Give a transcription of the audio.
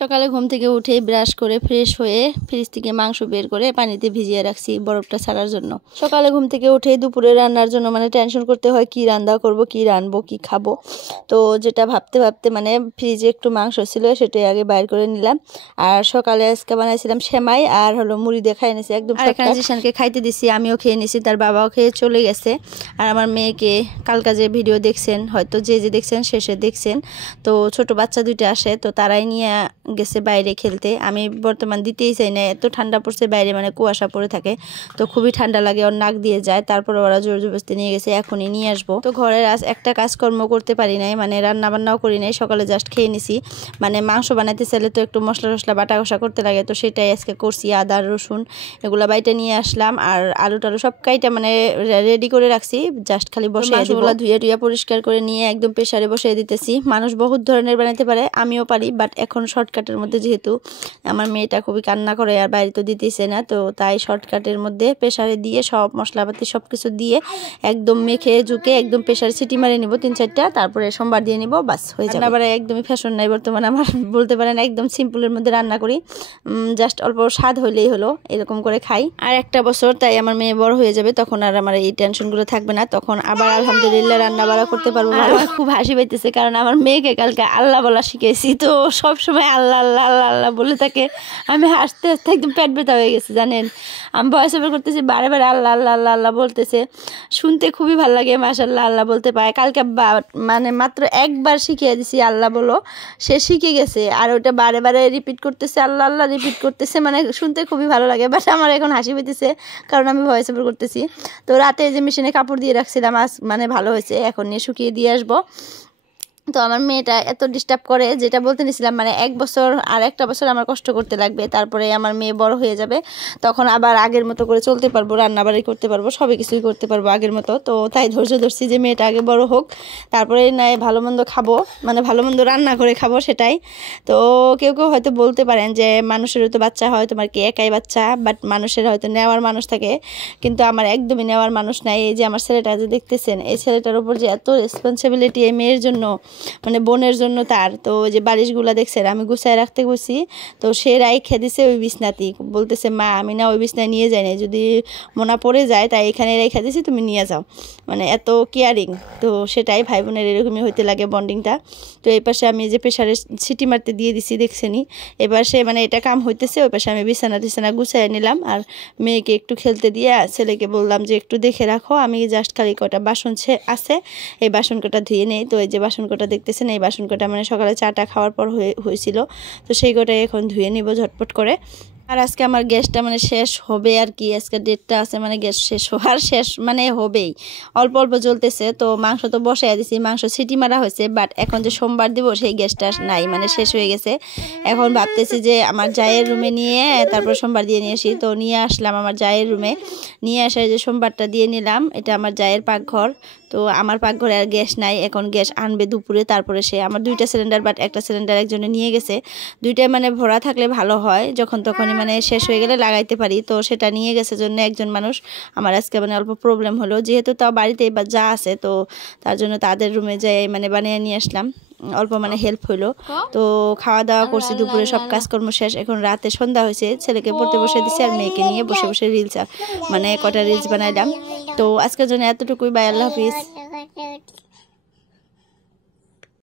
সকালে ঘুম থেকে উঠে ব্রাশ করে ফ্রেশ হয়ে ফ্রিজ থেকে মাংস বের করে পানিতে ভিজিয়ে রাখছি বরফটা ছাড়ার জন্য। সকালে ঘুম থেকে উঠে দুপুরে রান্নার জন্য টেনশন করতে হয় কি রান্না করব, কি রানবো, কি খাবো। তো যেটা ভাবতে ভাবতে ফ্রিজে একটু মাংস ছিল সেটাই আগে বাইর করে নিলাম। আর সকালে আজকে বানাইছিলাম সেমাই আর মুড়ি দিয়ে খাই নিয়েছি একদম। জিশানকে খাইতে দিছি, আমিও খেয়ে নিছি, তার বাবাও খেয়ে চলে গেছে। আর আমার মেয়েকে কালকা যে ভিডিও দেখছেন, হয়তো যে দেখছেন শেষে দেখছেন, তো ছোট বাচ্চা দুইটা আসে, তো তারাই নিয়ে গেছে বাইরে খেলতে। আমি বর্তমান দিতেই চাই না, এত ঠান্ডা পড়ছে বাইরে, কুয়াশা পড়ে থাকে, তো খুবই ঠান্ডা লাগে, ওর নাক দিয়ে যায়। তারপরে ওরা জোর জবরদস্তি নিয়ে গেছে, এখনই নিয়ে আসবো। তো ঘরের একটা কাজকর্ম করতে পারি নাই, রান্না বান্নাও করি নাই, সকালে জাস্ট খেয়ে নিছি। মাংস বানাইতে চাইলে তো একটু মশলা টসলা বাটা কষা করতে লাগে, তো সেটাই আজকে করছি। আদা রসুন এগুলা বাইটা নিয়ে আসলাম, আর আলু টালু সব কাইটা রেডি করে রাখছি, জাস্ট খালি বসিয়ে দিব। ধুয়ে টুয়ে পরিষ্কার করে নিয়ে একদম প্রেসারে বসিয়ে দিতেছি। মানুষ বহুত ধরনের বানাইতে পারে, আমিও পারি, বাট এখন শর্টকাটের মধ্যে যেহেতু আমার মেয়েটা খুবই কান্না করে আর বাইরে তো দিতেছে না, তো তাই শর্টকাটের মধ্যে প্রেসারে দিয়ে সব মশলাপাতি সব কিছু দিয়ে একদম মেখে ঝুঁকে একদম প্রেসারে সিটি মারিয়ে নিব 3-4টা, তারপরে সোমবার দিয়ে নিব, বাস হয়ে যাবে। আবার একদমই ফ্যাশন নাই বর্তমানে আমার, বলতে পারেন একদম সিম্পলের মধ্যে রান্না করি, জাস্ট অল্প স্বাদ হইলেই হলো, এরকম করে খাই। আর একটা বছর তাই আমার মেয়ে বড় হয়ে যাবে, তখন আর আমার এই টেনশনগুলো থাকবে না, তখন আবার আলহামদুলিল্লাহ রান্না বাড়া করতে পারবো। খুব হাসি পাইতেছে, কারণ আমার মেয়েকে কালকে আল্লাহ বলা শিখেছি, তো সব সময় আল্লাহ আল্লাহ আল্লাহ আল্লাহ বলে থাকে। আমি হাসতে হাসতে একদম পেট ব্যথা হয়ে গেছে জানেন। আমি ভয়েস ওভার করতেছি, বারে বারে আল্লাহ আল্লাহ আল্লাহ আল্লাহ বলতেছে, শুনতে খুবই ভালো লাগে। মাশাআল্লাহ আল্লাহ বলতে পারে। কালকে মাত্র একবার শিখিয়ে দিছি আল্লাহ বলো, সে শিখে গেছে, আর ওটা বারে বারে রিপিট করতেছে, আল্লাহ আল্লাহ রিপিট করতেছে, শুনতে খুবই ভালো লাগে। বাট আমার এখন হাসি পেতেছে, কারণ আমি ভয়েস ওভার করতেছি। তো রাতে যে মেশিনে কাপড় দিয়ে রাখছিলাম আজ ভালো হয়েছে, এখন নিয়ে শুকিয়ে দিয়ে আসবো। তো আমার মেয়েটা এত ডিস্টার্ব করে, যেটা বলতে নিছিলাম 1 বছর আর একটা বছর আমার কষ্ট করতে লাগবে, তারপরে আমার মেয়ে বড় হয়ে যাবে, তখন আবার আগের মতো করে চলতে পারবো, রান্নাবাড়ি করতে পারবো, সবই কিছুই করতে পারবো আগের মতো। তো তাই ধৈর্য ধরছি যে মেয়েটা আগে বড় হোক, তারপরে ভালো মন্দ খাবো, ভালো মন্দ রান্না করে খাবো, সেটাই। তো কেউ কেউ হয়তো বলতে পারেন যে মানুষেরও তো বাচ্চা হয়, তোমার কি একাই বাচ্চা, বাট মানুষের হয়তো নেওয়ার মানুষ থাকে, কিন্তু আমার একদমই নেওয়ার মানুষ নাই। এই যে আমার ছেলেটা যে দেখতেছেন, এই ছেলেটার উপর যে এত রেসপন্সিবিলিটি এই মেয়ের জন্য, বোনের জন্য তার। তো ওই যে বালিশগুলা দেখছেন আমি গুছায় রাখতে বসি, তো সে রাইখা দিছে ওই বিছনাতেই, বলতেছে মা আমি না ওই বিছনায় নিয়ে যাই না, যদি মোনা পড়ে যায় তাই এখানে রেখা দিছি, তুমি নিয়ে যাও। এত কেয়ারিং। তো সেটাই, ভাই বোনের এরকমই হইতে লাগে বন্ডিংটা। তো এই পাশে আমি যে প্রেসারে সিটি মারতে দিয়ে দিছি দেখছেনি, এবার সে এটা কাম হইতেছে, ওই পাশে আমি বিছানা গুছাই নিলাম, আর মেয়েকে একটু খেলতে দিয়ে ছেলেকে বললাম যে একটু দেখে রাখো, আমি জাস্ট খালি কটা বাসন আছে, এই বাসন কটা ধুয়ে নেই। তো এই যে বাসন কটা দেখতেছেন, এই বাসন কটা সকালে চাটা খাওয়ার পর হয়েছিল, তো সেই কটাই এখন ধুয়ে নিব ঝটপট করে। আর আজকে আমার গ্যাসটা শেষ হবে আর কি, আজকে ডেটটা আছে, গ্যাস শেষ হওয়ার শেষ হবেই, অল্প অল্প জ্বলতেছে। তো মাংস তো বসাই দিছি, মাংস সিটি মারা হয়েছে, বাট এখন যে সোমবার দিব সেই গ্যাসটা নাই, শেষ হয়ে গেছে। এখন ভাবতেছি যে আমার জায়ের রুমে নিয়ে তারপর সোমবার দিয়ে নিয়ে আসি। তো নিয়ে আসলাম আমার জায়ের রুমে, নিয়ে আসে যে সোমবারটা দিয়ে নিলাম। এটা আমার জায়ের পাকঘর, তো আমার পাকঘরে আর গ্যাস নাই, এখন গ্যাস আনবে দুপুরে। তারপরে সে আমার 2টা সিলিন্ডার, বাট একটা সিলিন্ডার একজনে নিয়ে গেছে, 2টাই ভরা থাকলে ভালো হয়, যখন তখনই শেষ হয়ে গেলে লাগাইতে পারি। তো সেটা নিয়ে গেছে জন্য একজন মানুষ, আমার আজকে অল্প প্রবলেম হলো, যেহেতু তাও বাড়িতে যা আছে, তো তার জন্য তাদের রুমে যাই বানিয়ে নিয়ে আসলাম, অল্প হেল্প হইলো। তো খাওয়া দাওয়া করছি দুপুরে, সব কাজকর্ম শেষ, এখন রাতে সন্ধ্যা হয়েছে, ছেলেকে পড়তে বসে দিছি, আর মেয়েকে নিয়ে বসে বসে রিলস কটা রিলস বানাইলাম। তো আজকের জন্য এতটুকুই, বাই, আল্লাহ হাফিজ।